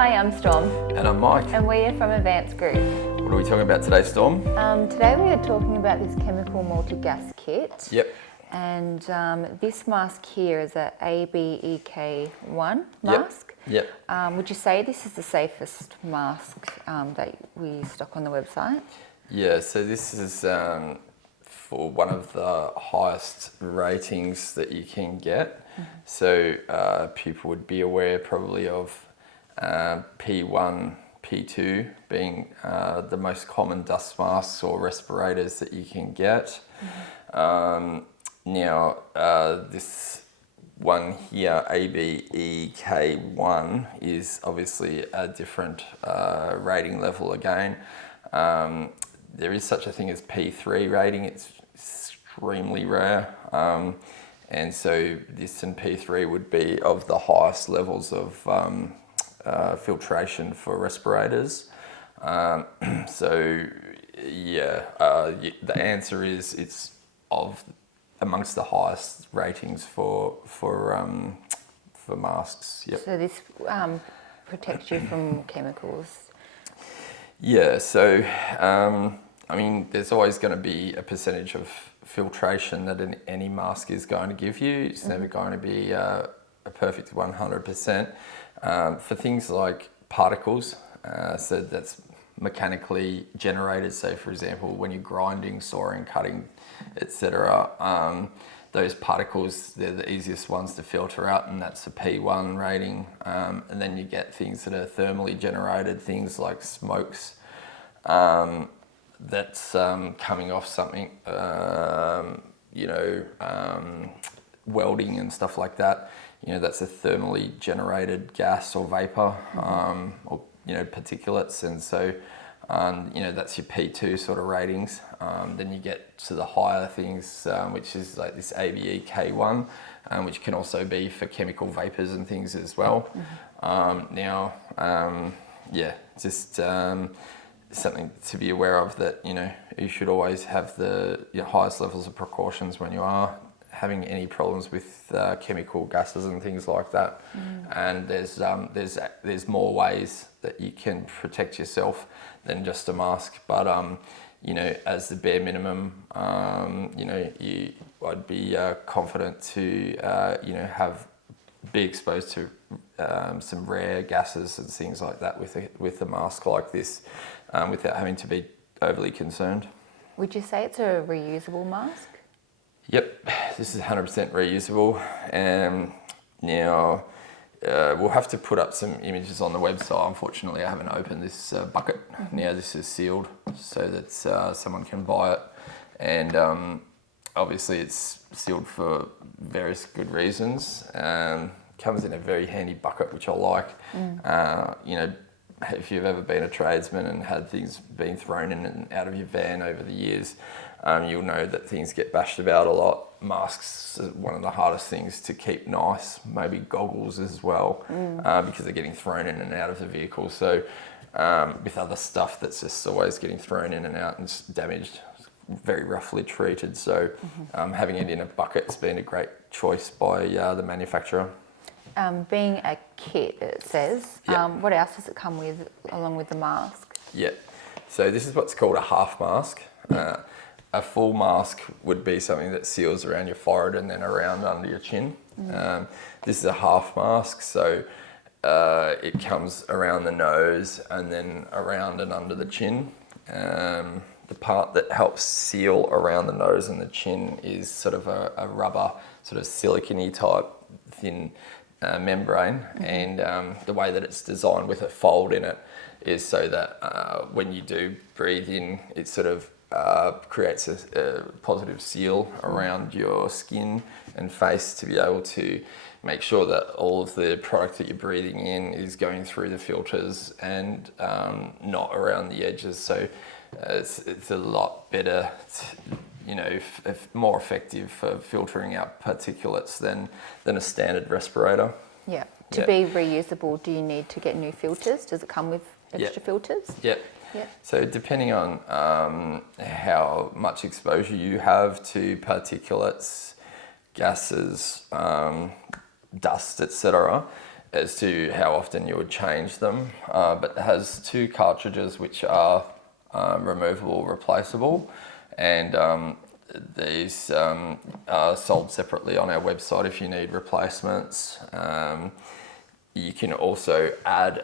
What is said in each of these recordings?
Hi, I'm Storm. And I'm Mike. And we are from Advanced Group. What are we talking about today, Storm? Today we are talking about this chemical multi-gas kit. Yep. And this mask here is a ABEK1 mask. Yep. Would you say this is the safest mask that we stock on the website? Yeah, so this is for one of the highest ratings that you can get. Mm-hmm. So people would be aware probably of P1, P2 being the most common dust masks or respirators that you can get. Mm-hmm. Now, this one here, ABEK1, is obviously a different rating level again. There is such a thing as P3 rating. It's extremely rare. And so this and P3 would be of the highest levels of filtration for respirators. So yeah, the answer is it's amongst the highest ratings for masks. Yep. So this protects you from chemicals. Yeah, so I mean, there's always going to be a percentage of filtration that any mask is going to give you. It's never going to be a perfect 100%. For things like particles, so that's mechanically generated. So, for example, when you're grinding, sawing, cutting, etc., those particles, they're the easiest ones to filter out, and that's a P1 rating. And then you get things that are thermally generated, things like smokes, that's coming off something, welding and stuff like that. You know, that's a thermally generated gas or vapor, or particulates, and so that's your P2 sort of ratings. Then you get to the higher things, which is like this ABEK1, which can also be for chemical vapors and things as well. Just something to be aware of, that you should always have your highest levels of precautions when you are having any problems with chemical gases and things like that. And there's more ways that you can protect yourself than just a mask. But as the bare minimum, I'd be confident to be exposed to some rare gases and things like that with a mask like this, without having to be overly concerned. Would you say it's a reusable mask? Yep, this is 100% reusable. Now, we'll have to put up some images on the website. Unfortunately, I haven't opened this bucket. Now this is sealed so that someone can buy it. And obviously it's sealed for various good reasons. Comes in a very handy bucket, which I like. If you've ever been a tradesman and had things being thrown in and out of your van over the years, you'll know that things get bashed about a lot. Masks are one of the hardest things to keep nice, maybe goggles as well, because they're getting thrown in and out of the vehicle. So with other stuff that's just always getting thrown in and out and it's damaged, very roughly treated. So having it in a bucket's been a great choice by the manufacturer. Being a kit, it says, Yep. What else does it come with along with the mask? Yeah, so this is what's called a half mask. A full mask would be something that seals around your forehead and then around under your chin. This is a half mask, so it comes around the nose and then around and under the chin. The part that helps seal around the nose and the chin is sort of a rubber, sort of silicone-y type thin membrane, and the way that it's designed with a fold in it is so that when you do breathe in, it sort of creates a positive seal around your skin and face to be able to make sure that all of the product that you're breathing in is going through the filters and not around the edges. So it's a lot better, more effective for filtering out particulates than a standard respirator. Yeah. To be reusable, do you need to get new filters? Does it come with extra filters? Yep. So depending on how much exposure you have to particulates, gases, dust, etc., as to how often you would change them, but it has 2 cartridges which are removable, replaceable, and these are sold separately on our website if you need replacements. You can also add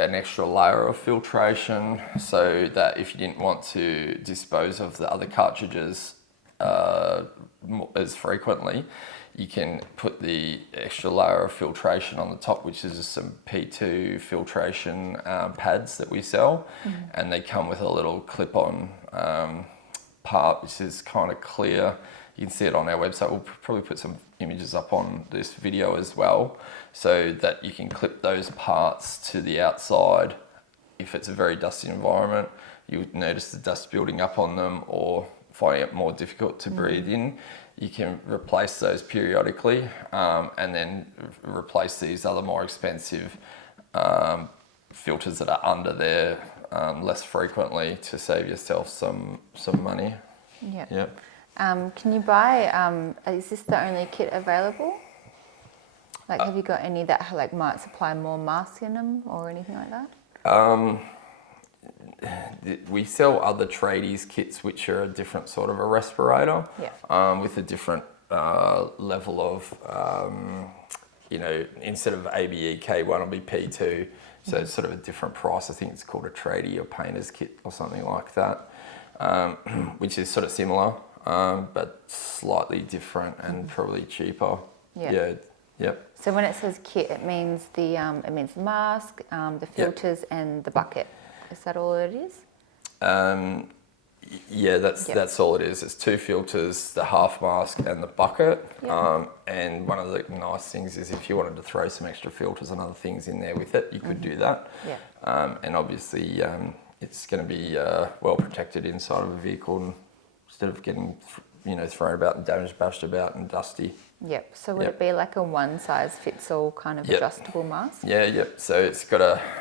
an extra layer of filtration so that if you didn't want to dispose of the other cartridges as frequently, you can put the extra layer of filtration on the top, which is just some P2 filtration pads that we sell, and they come with a little clip-on part which is kind of clear. You can see it on our website. We'll probably put some images up on this video as well, so that you can clip those parts to the outside. If it's a very dusty environment, you would notice the dust building up on them or finding it more difficult to breathe in. You can replace those periodically, and then replace these other more expensive filters that are under there less frequently to save yourself some money. Yeah. Yep. Can you buy, is this the only kit available? Like, have you got any that like might supply more masks in them or anything like that? We sell other tradies kits which are a different sort of a respirator, with a different level of, instead of ABEK1 it'll be P2, so it's sort of a different price. I think it's called a tradie or painter's kit or something like that, which is sort of similar, but slightly different and probably cheaper. Yeah. Yep. So when it says kit, it means the mask, the filters, and the bucket. Is that all it is? Yeah, that's all it is. It's 2 filters, the half mask and the bucket. And one of the nice things is if you wanted to throw some extra filters and other things in there with it, you could do that. And obviously it's going to be well protected inside of a vehicle instead of getting thrown about and damaged, bashed about and dusty. Yep. So would it be like a one-size-fits-all kind of adjustable mask? Yeah, yep. So it's got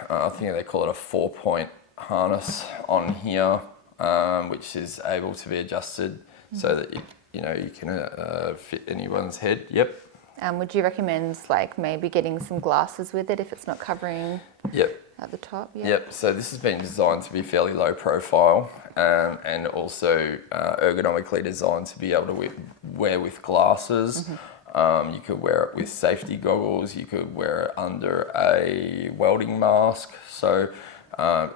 I think they call it a 4-point harness on here, which is able to be adjusted so that you can fit anyone's head. Yep. Would you recommend like maybe getting some glasses with it if it's not covering at the top? Yep. So this has been designed to be fairly low profile, and also ergonomically designed to be able to wear with glasses. You could wear it with safety goggles. You could wear it under a welding mask. So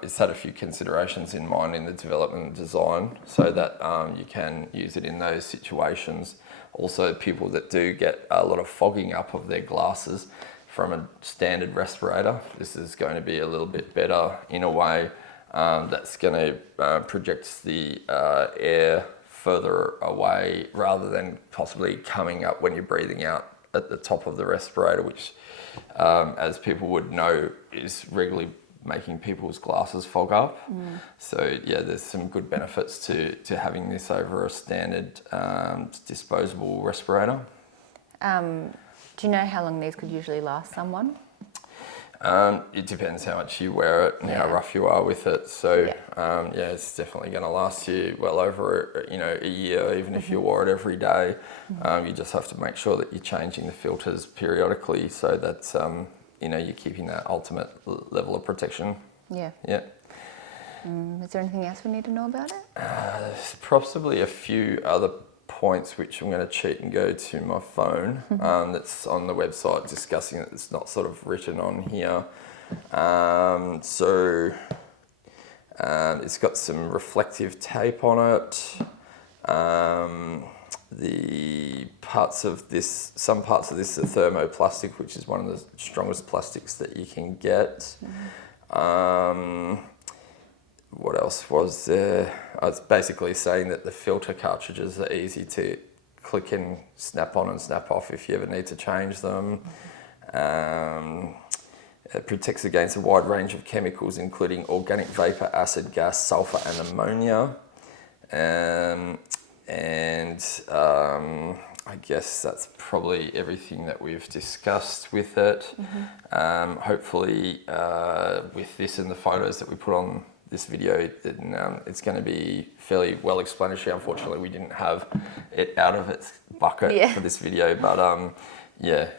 it's had a few considerations in mind in the development and design so that you can use it in those situations. Also, people that do get a lot of fogging up of their glasses from a standard respirator, this is going to be a little bit better in a way that's going to project the air further away rather than possibly coming up when you're breathing out at the top of the respirator, which, as people would know, is regularly making people's glasses fog up. So yeah, there's some good benefits to having this over a standard disposable respirator. Do you know how long these could usually last someone? It depends how much you wear it and how rough you are with it. So it's definitely going to last you well over a year, even if you wore it every day. You just have to make sure that you're changing the filters periodically so that you're keeping that ultimate level of protection. Yeah. Is there anything else we need to know about it? There's possibly a few other points which I'm going to cheat and go to my phone that's on the website discussing it. It's not sort of written on here. It's got some reflective tape on it. The parts of this, some parts of this are thermoplastic, which is one of the strongest plastics that you can get. What else was there? It's basically saying that the filter cartridges are easy to click and snap on and snap off if you ever need to change them. It protects against a wide range of chemicals, including organic vapour, acid gas, sulphur and ammonia. I guess that's probably everything that we've discussed with it. Hopefully with this and the photos that we put on this video, it's going to be fairly well explanatory. Unfortunately, we didn't have it out of its bucket for this video, but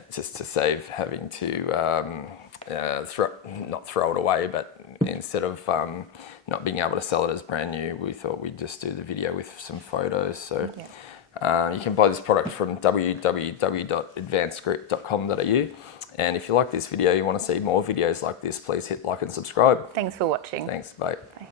just to save having to not throw it away, but instead of not being able to sell it as brand new, we thought we'd just do the video with some photos. So you can buy this product from www.advancedgroup.com.au. And if you like this video, you want to see more videos like this, please hit like and subscribe. Thanks for watching. Thanks, bye. Bye.